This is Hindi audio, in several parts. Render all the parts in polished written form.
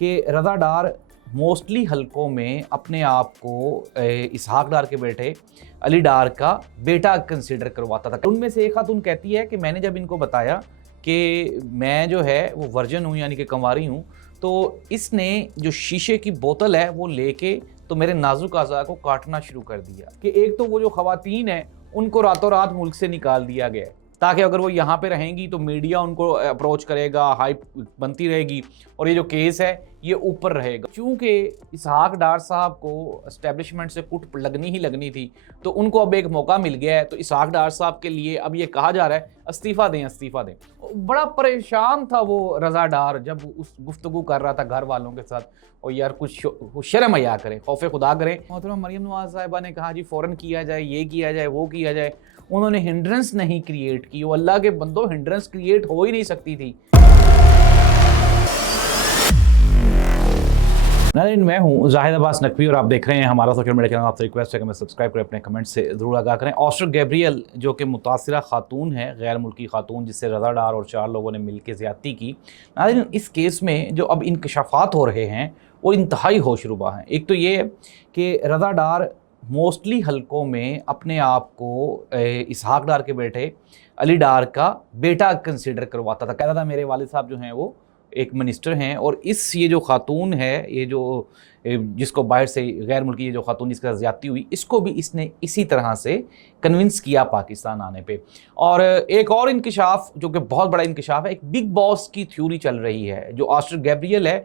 कि रज़ा डार मोस्टली हलकों में अपने आप को इसहाक डार के बेटे अली डार का बेटा कंसिडर करवाता था। उनमें से एक खातून कहती है कि मैंने जब इनको बताया कि मैं जो है वो वर्जन हूँ यानी कि कंवारी हूँ, तो इसने जो शीशे की बोतल है वो लेके तो मेरे नाजुक अज़ा को काटना शुरू कर दिया कि एक तो वो जो ख़वातीन हैं उनको रातों रात मुल्क से निकाल दिया गया है ताकि अगर वो यहाँ पे रहेंगी तो मीडिया उनको अप्रोच करेगा, हाइप बनती रहेगी और ये जो केस है ये ऊपर रहेगा। चूँकि इसहाक डार साहब को एस्टेब्लिशमेंट से कुट लगनी ही लगनी थी, तो उनको अब एक मौका मिल गया है। तो इसहाक डार साहब के लिए अब ये कहा जा रहा है इस्तीफ़ा दें, इस्तीफ़ा दें। बड़ा परेशान था वो रज़ा डार जब उस गुफ्तगू कर रहा था घर वालों के साथ, और यार कुछ शर्म हया करें, खौफ खुदा करें। मोहतरम मरियम नवाज़ साहिबा ने कहा जी फ़ौरन किया जाए, ये किया जाए, वो किया जाए। उन्होंने हिंड्रेंस नहीं क्रिएट की। वो अल्लाह के बंदों, हिंड्रेंस क्रिएट हो ही नहीं सकती थी। नाज़रीन, मैं हूं जाहिद अब्बास नकवी और आप देख रहे हैं हमारा सोशल मीडिया चैनल। आपसे रिक्वेस्ट है कि मैं सब्सक्राइब करें, अपने कमेंट से ज़रूर आगाह करें। ऑस्टर गैब्रियल जो कि मुतासिरा खातून है, गैर मुल्की खातून, जिससे रज़ा डार और 4 लोगों ने मिलकर ज़्यादती की। नाज़रीन, इस केस में जो अब इंकशाफात हो रहे हैं वो इंतहाई होशरुबा हैं। एक तो ये है कि रज़ा डार मोस्टली हलकों में अपने आप को इसहाक डार के बेटे अली डार का बेटा कंसिडर करवाता था। कहता था मेरे वालिद साहब जो हैं वो एक मिनिस्टर हैं, और ये जो खातून है, ये जो जिसको बाहर से गैर मुल्की ये जो खातून जिसके साथ ज़्यादती हुई, इसको भी इसने इसी तरह से कन्विंस किया पाकिस्तान आने पे। और एक और इंकशाफ जो कि बहुत बड़ा इंकशाफ है, एक बिग बॉस की थ्योरी चल रही है। जो ऑस्टर गैब्रियल है,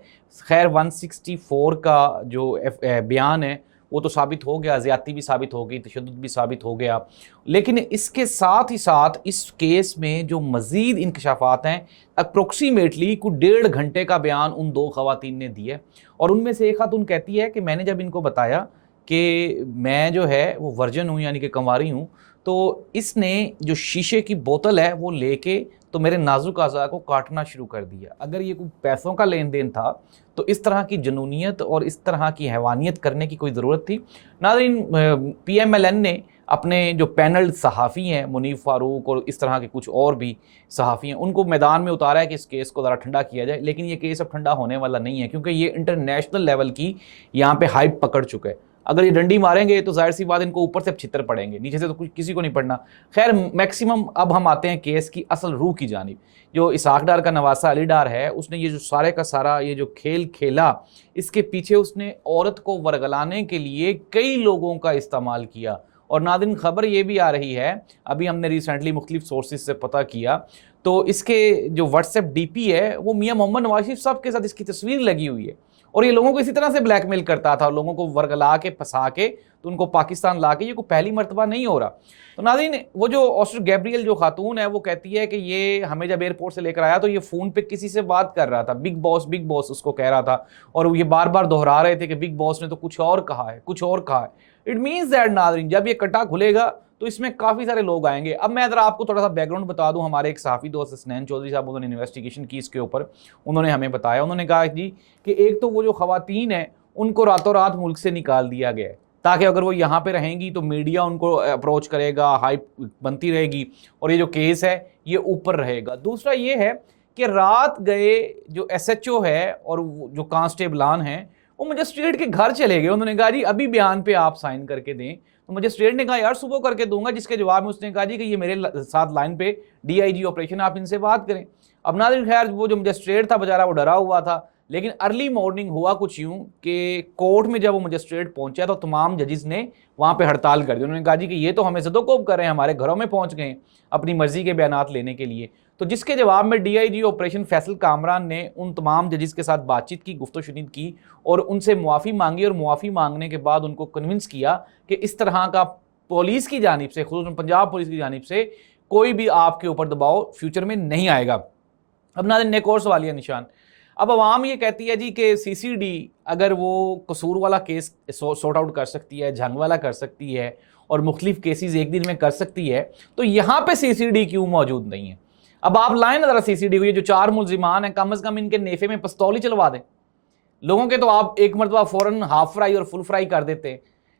खैर 164 का जो बयान है वो तो साबित हो गया, ज़्यादती भी साबित हो गई, तशद्दुद भी साबित हो गया। लेकिन इसके साथ ही साथ इस केस में जो मज़ीद इंकशाफात हैं, अप्रोक्सीमेटली कुछ 1.5 घंटे का बयान उन 2 ख़वातीन ने दिए। और उनमें से एक खातून कहती है कि मैंने जब इनको बताया कि मैं जो है वो वर्जन हूँ यानी कि कंवारी हूँ, तो इसने जो शीशे की बोतल है वो लेके तो मेरे नाजुक अज़ा को काटना शुरू कर दिया। अगर ये कोई पैसों का लेन देन था तो इस तरह की जुनूनियत और इस तरह की हैवानियत करने की कोई ज़रूरत थी? नाज़रीन, PMLN ने अपने जो पैनल सहाफ़ी हैं, मुनीफ फ़ारूक और इस तरह के कुछ और भी सहाफ़ी हैं, उनको मैदान में उतारा है कि इस केस को ज़रा ठंडा किया जाए। लेकिन ये केस अब ठंडा होने वाला नहीं है, क्योंकि ये इंटरनेशनल लेवल की यहाँ पे हाइप पकड़ चुका है। अगर ये डंडी मारेंगे तो ज़ाहिर सी बात इनको ऊपर से अब छितर पड़ेंगे, नीचे से तो कुछ किसी को नहीं पड़ना। खैर, मैक्सिमम अब हम आते हैं केस की असल रूह की जानिब। जो इसहाक डार का नवासा अली डार है, उसने ये जो सारे का सारा ये जो खेल खेला, इसके पीछे उसने औरत को वरगलाने के लिए कई लोगों का इस्तेमाल किया। और नाज़रीन, खबर ये भी आ रही है, अभी हमने रिसेंटली मुख्तलिफ सोर्सेज से पता किया, तो इसके जो व्हाट्सएप DP है वो मियाँ मोहम्मद नवाज शरीफ साहब के साथ इसकी तस्वीर लगी हुई है। और ये लोगों को इसी तरह से ब्लैकमेल करता था, लोगों को वर्गला के फंसा के तो उनको पाकिस्तान ला के, ये कोई पहली मरतबा नहीं हो रहा। तो नाज़रीन, वो जो ऑस्टर गैब्रियल जो खातून है वो कहती है कि ये हमें जब एयरपोर्ट से लेकर आया तो ये फ़ोन पे किसी से बात कर रहा था, बिग बॉस उसको कह रहा था, और ये बार बार दोहरा रहे थे कि बिग बॉस ने तो कुछ और कहा है, कुछ और कहा है। इट मीन्स दैट नाज़रीन, जब ये कटा खुलेगा तो इसमें काफ़ी सारे लोग आएंगे। अब मैं ज़रा आपको थोड़ा सा बैकग्राउंड बता दूं। हमारे एक सहाफ़ी दोस्त हसनैन चौधरी साहब, उन्होंने इन्वेस्टिगेशन की इसके ऊपर। उन्होंने हमें बताया, उन्होंने कहा जी कि एक तो वो जो ख़वातीन हैं उनको रातों रात मुल्क से निकाल दिया गया है ताकि अगर वो यहाँ पे रहेंगी तो मीडिया उनको अप्रोच करेगा, हाइप बनती रहेगी और ये जो केस है ये ऊपर रहेगा। दूसरा ये है कि रात गए जो SHO है और जो कांस्टेबलान हैं वो मजिस्ट्रेट के घर चले गए। उन्होंने कहा जी अभी बयान पे आप साइन करके दें। तो मजिस्ट्रेट ने कहा यार सुबह करके दूंगा, जिसके जवाब में उसने कहा जी कि ये मेरे साथ लाइन पे DIG ऑपरेशन, आप इनसे बात करें। अब नाज़रीन, खैर वो जो मजिस्ट्रेट था बेचारा वो डरा हुआ था। लेकिन अर्ली मॉर्निंग हुआ कुछ यूँ कि कोर्ट में जब वो मजिस्ट्रेट पहुंचा तो तमाम जजिस ने वहाँ पे हड़ताल कर दी। उन्होंने कहा जी कि ये तो हमें ज़दोकोब कर रहे हैं, हमारे घरों में पहुँच गए अपनी मर्जी के बयानात लेने के लिए। तो जिसके जवाब में DIG ऑपरेशन फैसल कामरान ने उन तमाम जजिस के साथ बातचीत की, गुफ्तगू की और उनसे मुआफ़ी मांगी, और मुआफ़ी मांगने के बाद उनको कन्विंस किया कि इस तरह का पुलिस की जानिब से, खुसूसन पंजाब पुलिस की जानिब से कोई भी आपके ऊपर दबाव फ्यूचर में नहीं आएगा। अब नाज़रीन, एक और सवालिया निशान। अब अवाम ये कहती है जी कि CCD अगर वो कसूर वाला केस सॉर्ट आउट कर सकती है, झंग वाला कर सकती है और मुख्तलिफ केसेस एक दिन में कर सकती है, तो यहाँ पे CCD क्यों मौजूद नहीं है? अब आप लाएं ना ज़रा CCD को। ये जो 4 मुल्जिमान हैं, कम से कम इनके नेफे में पिस्तौल ही चलवा दें। लोगों के तो आप एक मरतबा फ़ौरन हाफ फ्राई और फुल फ्राई कर देते हैं।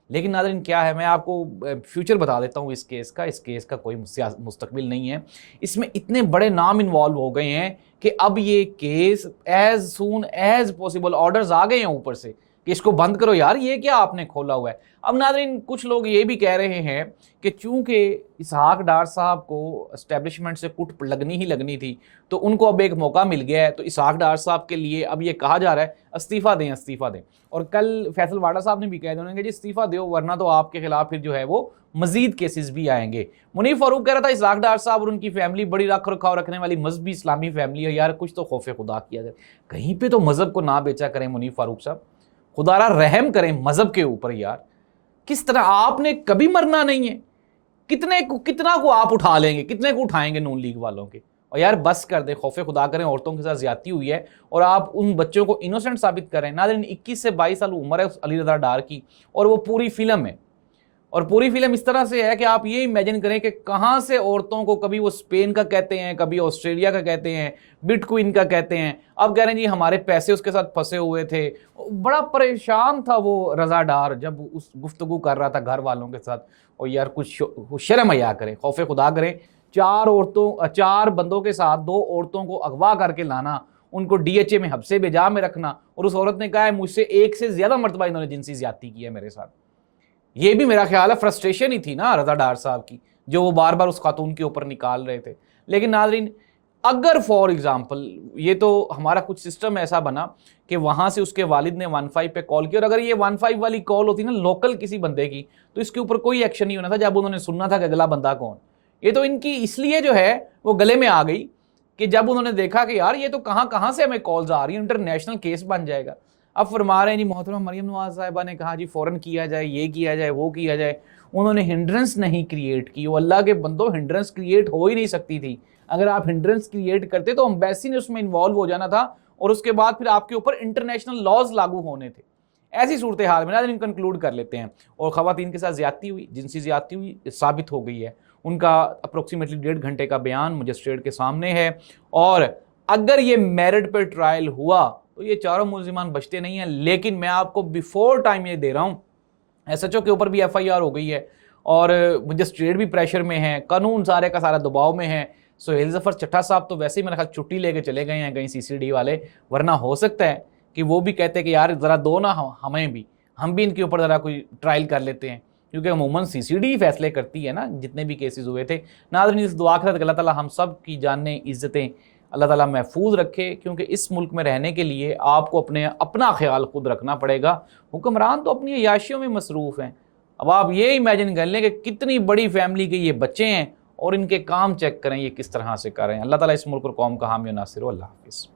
लेकिन नाज़रीन, क्या है, मैं आपको फ्यूचर बता देता हूँ इस केस का। इस केस का कोई मुस्तकबिल नहीं है। इसमें इतने बड़े नाम इन्वॉल्व हो गए हैं कि अब ये case as soon as possible orders आ गए हैं ऊपर से कि इसको बंद करो यार, ये क्या आपने खोला हुआ है। अब नाज़रीन कुछ लोग ये भी कह रहे हैं कि चूंकि इसहाक डार साहब को एस्टेब्लिशमेंट से कुट लगनी ही लगनी थी, तो उनको अब एक मौका मिल गया है, तो इसहाक डार साहब के लिए अब ये कहा जा रहा है इस्तीफ़ा दें इस्तीफ़ा दें। और कल फैसल वाडा साहब ने भी कह दिया कि जी इस्तीफ़ा दो, वरना तो आपके खिलाफ फिर जो है वो मजीद केसेस भी आएंगे। मुनीफ फारूक कह रहा था इसहाक डार साहब और उनकी फैमिली बड़ी रख रखाव रखने वाली मजहबी इस्लामी फैमिली है, यार कुछ तो खौफ खुदा किया जाए, कहीं पे तो मजहब को ना बेचा करें मुनीफ फारूक साहब, खुदारा रहम करें मजहब के ऊपर यार। किस तरह, आपने कभी मरना नहीं है, कितना को आप उठा लेंगे, कितने को उठाएंगे नून लीग वालों के। और यार बस कर दे, खौफे खुदा करें, औरतों के साथ ज्यादती हुई है और आप उन बच्चों को इनोसेंट साबित करें। नाज़रीन 21 से 22 साल उम्र है उस अली रज़ा डार की, और वो पूरी फिल्म है, और पूरी फिल्म इस तरह से है कि आप ये इमेजिन करें कि कहाँ से औरतों को कभी वो स्पेन का कहते हैं, कभी ऑस्ट्रेलिया का कहते हैं, बिटकॉइन का कहते हैं, अब कह रहे हैं जी हमारे पैसे उसके साथ फंसे हुए थे। बड़ा परेशान था वो रज़ा डार जब उस गुफ्तगू कर रहा था घर वालों के साथ। और यार कुछ शर्म हया करें, खौफे खुदा करें। 4 बंदों के साथ 2 औरतों को अगवा करके लाना, उनको DHA में हब्से बेजा में रखना, और उस औरत ने कहा है मुझसे 1 से ज़्यादा मरतबा इन्होंने जिनसी ज्यादती की है मेरे साथ। ये भी मेरा ख्याल है फ्रस्ट्रेशन ही थी ना रज़ा डार साहब की, जो वो बार बार उस खातून के ऊपर निकाल रहे थे। लेकिन नाज़रीन अगर फॉर एग्जांपल ये तो हमारा कुछ सिस्टम ऐसा बना कि वहाँ से उसके वालिद ने 15 पे कॉल की, और अगर ये 15 वाली कॉल होती ना लोकल किसी बंदे की, तो इसके ऊपर कोई एक्शन नहीं होना था जब उन्होंने सुनना था कि अगला बंदा कौन। ये तो इनकी इसलिए जो है वो गले में आ गई कि जब उन्होंने देखा कि यार ये तो कहाँ से हमें कॉल्स आ रही है, इंटरनेशनल केस बन जाएगा। अब फरमा रहे हैं जी मोहतरमा मरियम नवाज साहिबा ने कहा जी फ़ौरन किया जाए, ये किया जाए, वो किया जाए। उन्होंने हिंड्रेंस नहीं क्रिएट की। वो अल्लाह के बंदो, हिंड्रेंस क्रिएट हो ही नहीं सकती थी। अगर आप हिंड्रेंस क्रिएट करते तो एम्बेसी ने उसमें इन्वॉल्व हो जाना था, और उसके बाद फिर आपके ऊपर इंटरनेशनल लॉज लागू होने थे। ऐसी सूरत हाल में ना कंक्लूड कर लेते हैं। और ख़वातीन के साथ ज्यादती हुई, जिनसी ज्यादती हुई, साबित हो गई है। उनका अप्रोक्सीमेटली 1.5 घंटे का बयान मजिस्ट्रेट के सामने है, और अगर ये मेरिट पर ट्रायल हुआ तो ये चारों मुल्जिमान बचते नहीं हैं। लेकिन मैं आपको बिफोर टाइम ये दे रहा हूँ, SHO के ऊपर भी FIR हो गई है, और मजिस्ट्रेट भी प्रेशर में है, कानून सारे का सारा दबाव में है। सोहेल ज़फ़र चट्टा साहब तो वैसे ही मेरा ख्याल छुट्टी लेके चले गए हैं कहीं CCD वाले, वरना हो सकता है कि वो भी कहते हैं कि यार ज़रा दो ना हमें भी, हम भी इनके ऊपर ज़रा कोई ट्रायल कर लेते हैं, क्योंकि अमूमन CCD ही फैसले करती है ना जितने भी केसेस हुए थे। नाज़रीन इस दुआ के साथ अल्लाह ताला हम सब की जानें, इज़्ज़तें अल्लाह ताला महफूज रखे, क्योंकि इस मुल्क में रहने के लिए आपको अपना ख्याल खुद रखना पड़ेगा। हुक्मरान तो अपनी अयाशियों में मसरूफ़ हैं। अब आप ये इमेजिन कर लें कि कितनी बड़ी फैमिली के ये बच्चे हैं, और इनके काम चेक करें ये किस तरह से कर रहे हैं। अल्लाह ताला इस मुल्क और कौम का हामी और नासिर हो। अल्लाह हाफ़िज़।